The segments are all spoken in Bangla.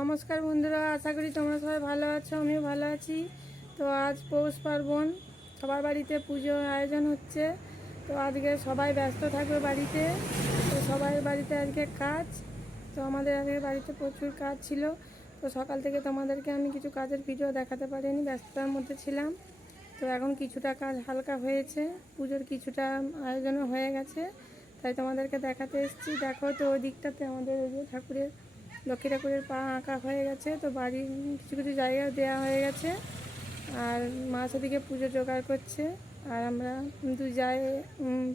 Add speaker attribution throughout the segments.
Speaker 1: নমস্কার বন্ধুরা, আশা করি তোমরা সবাই ভালো আছো, আমিও ভালো আছি। তো আজ পৌষ পার্বণ, সবার বাড়িতে পুজোর আয়োজন হচ্ছে। তো আজকে সবাই ব্যস্ত থাকবে বাড়িতে, তো সবাই বাড়িতে আজকে কাজ। তো আমাদের আজকে বাড়িতে প্রচুর কাজ ছিল, তো সকাল থেকে তোমাদেরকে আমি কিছু কাজের ভিডিও দেখাতে পারিনি, ব্যস্ততার মধ্যে ছিলাম। তো এখন কিছুটা কাজ হালকা হয়েছে, পুজোর কিছুটা আয়োজনও হয়ে গেছে। তাই তোমাদেরকে দেখাতে এসেছি। দেখো তো ওই দিকটাতে আমাদের ঠাকুরের লক্ষ্মী ঠাকুরের পা আঁকা হয়ে গেছে, তো বাড়ির কিছু কিছু জায়গায় দেওয়া হয়ে গেছে। আর মা সেদিকে পুজো জোগাড় করছে। আর আমরা দু যায়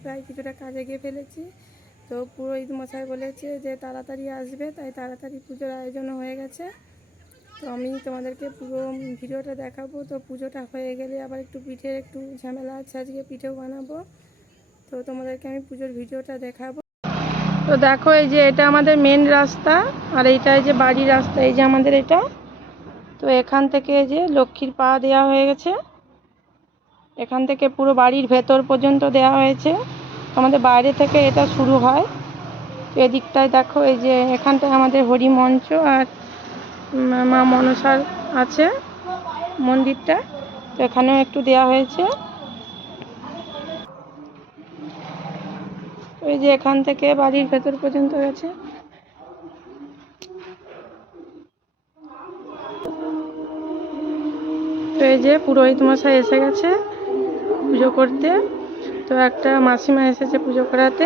Speaker 1: প্রায় কিছুটা কাজে গিয়ে ফেলেছি। তো পুরোহিত মশাই বলেছে যে, তাড়াতাড়ি আসবে, তাই তাড়াতাড়ি পুজোর আয়োজনও হয়ে গেছে। তো আমি তোমাদেরকে পুরো ভিডিওটা দেখাবো। তো পুজোটা হয়ে গেলে আবার একটু পিঠের একটু ঝামেলা আছে, আজকে পিঠেও বানাবো। তো তোমাদেরকে আমি পুজোর ভিডিওটা দেখাবো। তো দেখো এই যে এটা আমাদের মেন রাস্তা, আর এইটা এই যে বাড়ির রাস্তা, এই যে আমাদের এটা। তো এখান থেকে যে লক্ষ্মীর পা দেওয়া হয়ে গেছে। এখান থেকে পুরো বাড়ির ভেতর পর্যন্ত দেওয়া হয়েছে। আমাদের বাইরে থেকে এটা শুরু হয়। এদিকটায় দেখো এই যে এখানটায় আমাদের হরি মঞ্চ আর মা মনসার আছে মন্দিরটা। তো এখানেও একটু দেওয়া হয়েছে। ওই যে এখান থেকে বাড়ির ভেতর পর্যন্ত গেছে তো এই যে পুরোহিত মশাই এসে গেছে পুজো করতে। তো একটা মাসিমা এসেছে পুজো করাতে।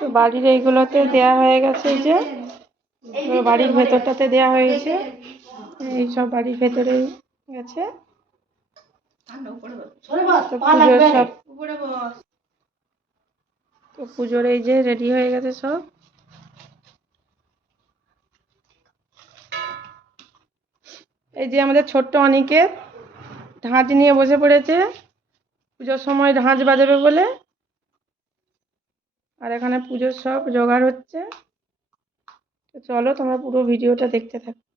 Speaker 1: তো বাড়ির এইগুলোতে দেয়া হয়ে গেছে যে। বাড়ির ভেতরটাতে দেয়া হয়েছে। এই সব বাড়ির ভেতরেই গেছে। পুজোর সব পুজোর এই যে রেডি হয়ে গেছে সব। এই যে আমাদের ছোট্ট অনিকে ঢাঁচ নিয়ে বসে পড়েছে। পুজোর সময় ঢাঁচ বাজাবে বলে। আর এখানে পুজোর সব জোগাড় হচ্ছে। চলো তোমরা পুরো ভিডিওটা দেখতে থাকো।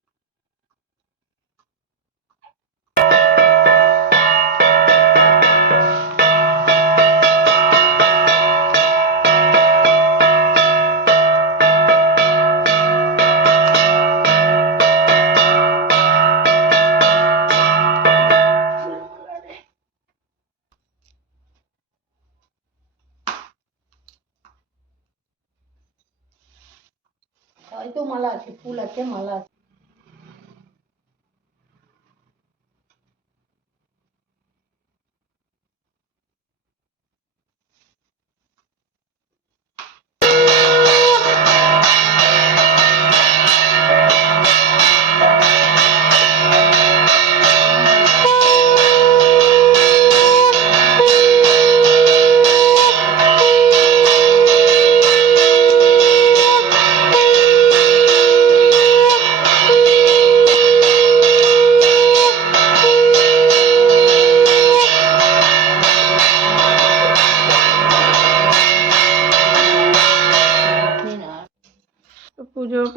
Speaker 2: হয়তো মালা আছে ফুল আছে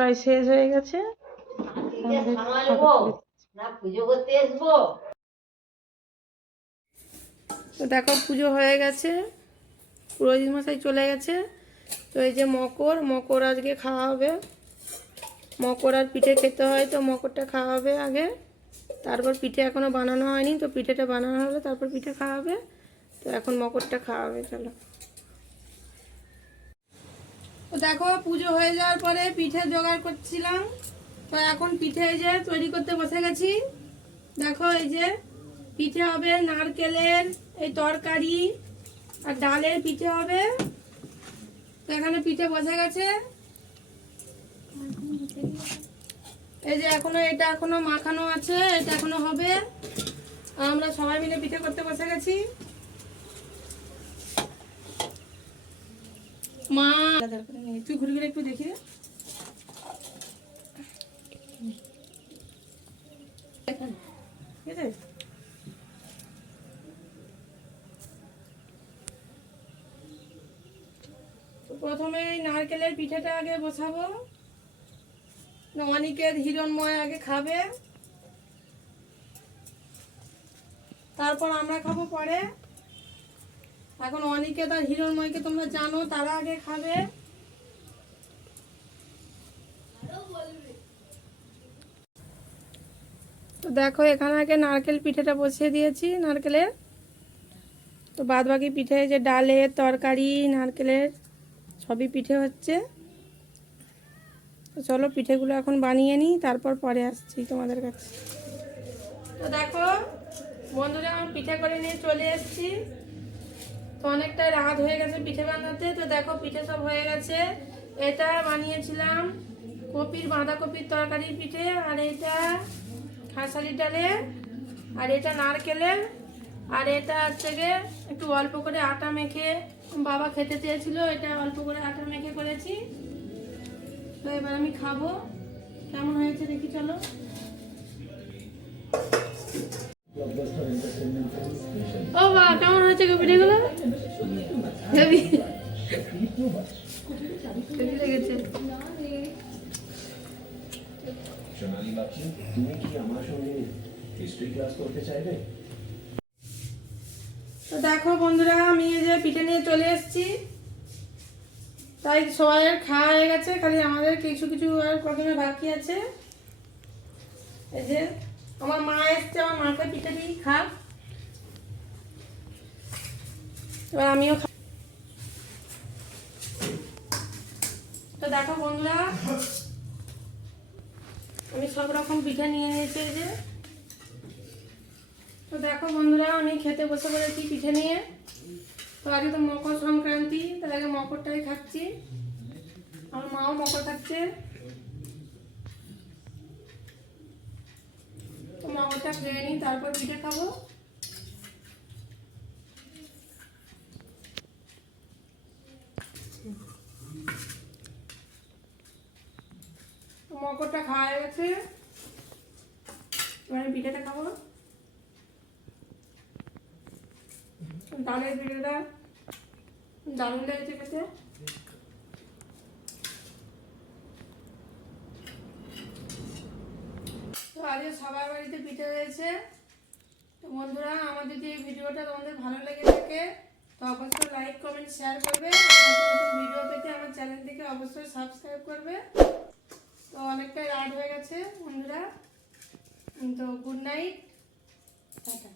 Speaker 1: প্রায় শেষ হয়ে গেছে। তো দেখো পুজো হয়ে গেছে। পুরোহিত মশাই চলে গেছে। তো এই যে মকর মকর আজকে খাওয়া হবে। মকর আর পিঠে খেতে হয় তো মকরটা খাওয়া হবে আগে। তারপর পিঠে এখনও বানানো হয়নি তো পিঠেটা বানানো হলে তারপর পিঠে খাওয়া হবে। তো এখন মকরটা খাওয়া হবে চলো। দেখো, পুজো হয়ে যাওয়ার পরে পিঠে জোগাড় করছিলাম। তো এখন পিঠে এই যে তৈরি করতে বসে গেছি। দেখো, এই যে পিঠে হবে নারকেলের এই তরকারি আর ডালের পিঠে হবে। তো এখানে পিঠে বসে গেছে। এই যে এখনও, এটা এখনও মাখানো আছে, এটা এখনও হবে। আমরা সবাই মিলে পিঠে করতে বসে গেছি। মা। তুই ঘুরে ঘুরে একটু দেখি প্রথমে নারকেলের পিঠাটা আগে বসাবো। অনিকের হিরণময় আগে খাবে। তারপর আমরা খাব পরে। এখন অনেকে তার হিরণময়কে তোমরা জানো তারা আগে খাবে। তো দেখো এখানে আগে নারকেল পিঠেটা বসিয়ে দিয়েছি নারকেলের। তো বাদ বাকি পিঠে যে ডালের তরকারি নারকেলের সবই পিঠে হচ্ছে। তো চলো পিঠেগুলো এখন বানিয়ে নিই তারপর পরে আসছি তোমাদের কাছে। তো দেখো বন্ধুরা আমার পিঠে করে নিয়ে চলে এসছি। তো অনেকটা রাত হয়ে গেছে পিঠে বানাতে, তো দেখো পিঠে সব হয়ে গেছে। এটা বানিয়েছিলাম কপির বাঁধাকপির তরকারি পিঠে, আর এটা খাসালি ডালের, আর এটা নারকেলের, আর এটা হচ্ছে গিয়ে একটু অল্প করে আটা মেখে, বাবা খেতে চেয়েছিল, এটা অল্প করে আটা মেখে করেছি। তো এবার আমি খাব। কেমন হয়েছে দেখি, চলো। ও বা গো পিঠেগুলো হেভি হেভি লেগেছে।
Speaker 3: সোনালি বাপি তুমি কি আমার সঙ্গে হিস্ট্রি ক্লাস করতে চাইবে?
Speaker 1: তো দেখো বন্ধুরা আমি এই যে পিঠে নিয়ে চলে এসেছি। তাই সবাই খাওয়া হয়ে গেছে খালি আমাদের কিছু কিছু আর প্রথমে বাকি আছে। এই যে আমার মা এসছে আমার মাকে পিঠে দিই খা। এবার আমিও তো দেখো বন্ধুরা, আমি সব রকম পিঠে নিয়ে নিয়েছি যে। তো দেখো বন্ধুরা, আমি খেতে বসে পড়েছি পিঠে নিয়ে। তো আজকে তো মকর সংক্রান্তি, তার আগে মকরটাই খাচ্ছি। আমার মাও মকর খাচ্ছে। তো মকরটা খেয়ে নিই, তারপর পিঠে খাব। মকরটা খাওয়া হয়ে গেছে। এবারে পিঠেটা খাব। ডালের পিঠেটা দারুণ লেগেছে খেতে। তো আজকে সবার বাড়িতে পিঠে হয়েছে। তো বন্ধুরা আমার যদি এই ভিডিওটা তোমাদের ভালো লেগে থাকে, তো অবশ্যই লাইক কমেন্ট শেয়ার করবে। ভিডিও পেতে আমার চ্যানেলটিকে অবশ্যই সাবস্ক্রাইব করবে। তো অনেকটাই রাত হয়ে গেছে বন্ধুরা। তো গুড নাইট টাটা।